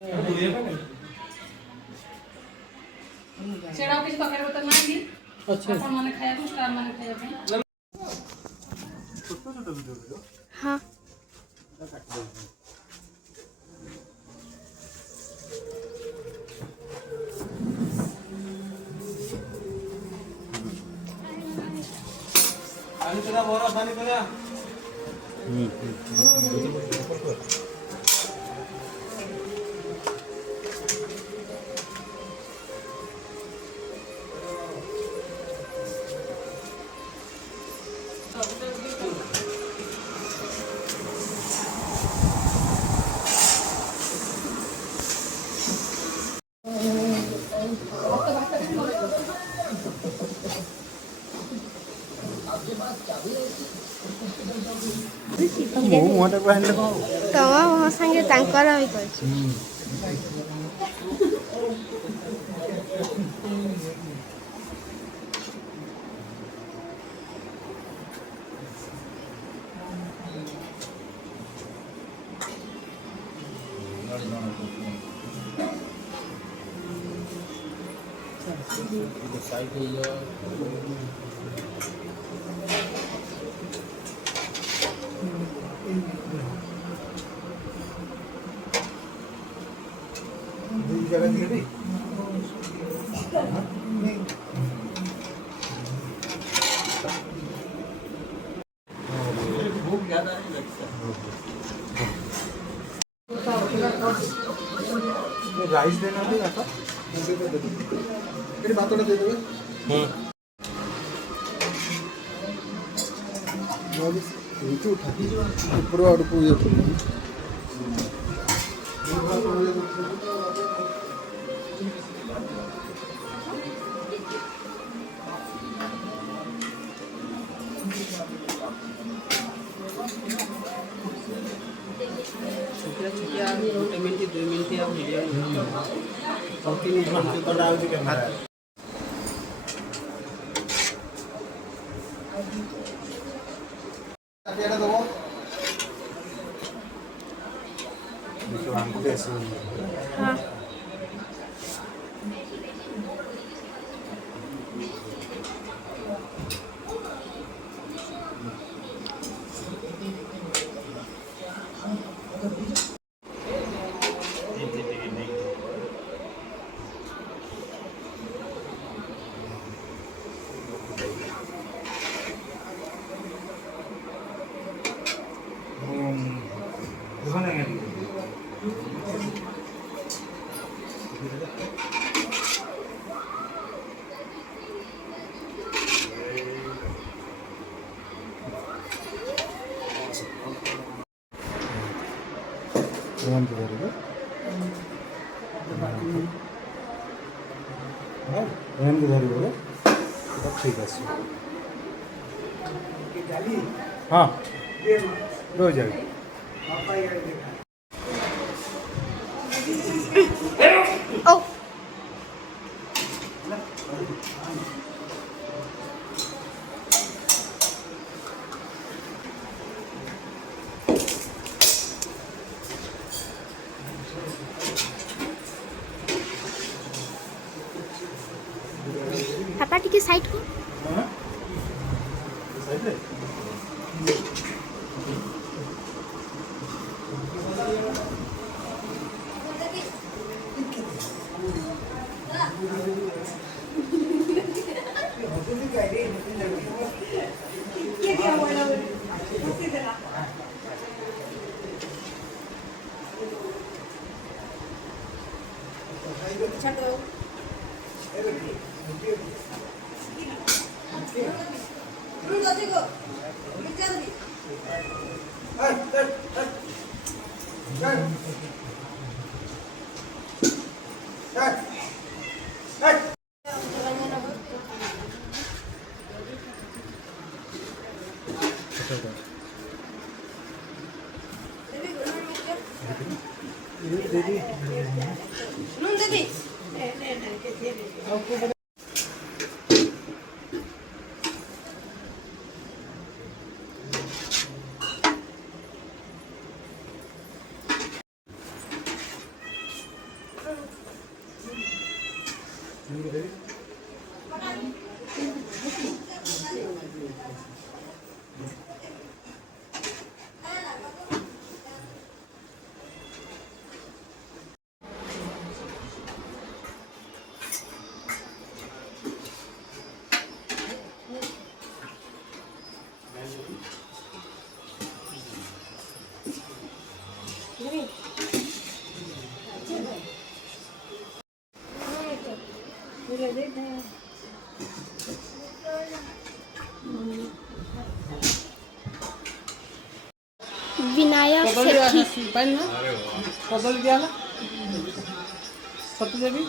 सेड़ा किसी तरकारी पतर नाही अच्छा आपण माने खाया को स्टार माने खाया पे छोटा छोटा वीडियो हां पानी पीना बोरा पानी पीना तवा वहाँ संगे तांकर ही कर जगह दी भी भूख ज्यादा नहीं लगता राइस देना भी आता मेरी बातों ने दे दोगे ऊपर और पूरे हाँ ठीक है हाँ रो जाएगा पापा टिके साइड को विनायक सेठी पाहिजे ना कदळी द्यायला सतदेवी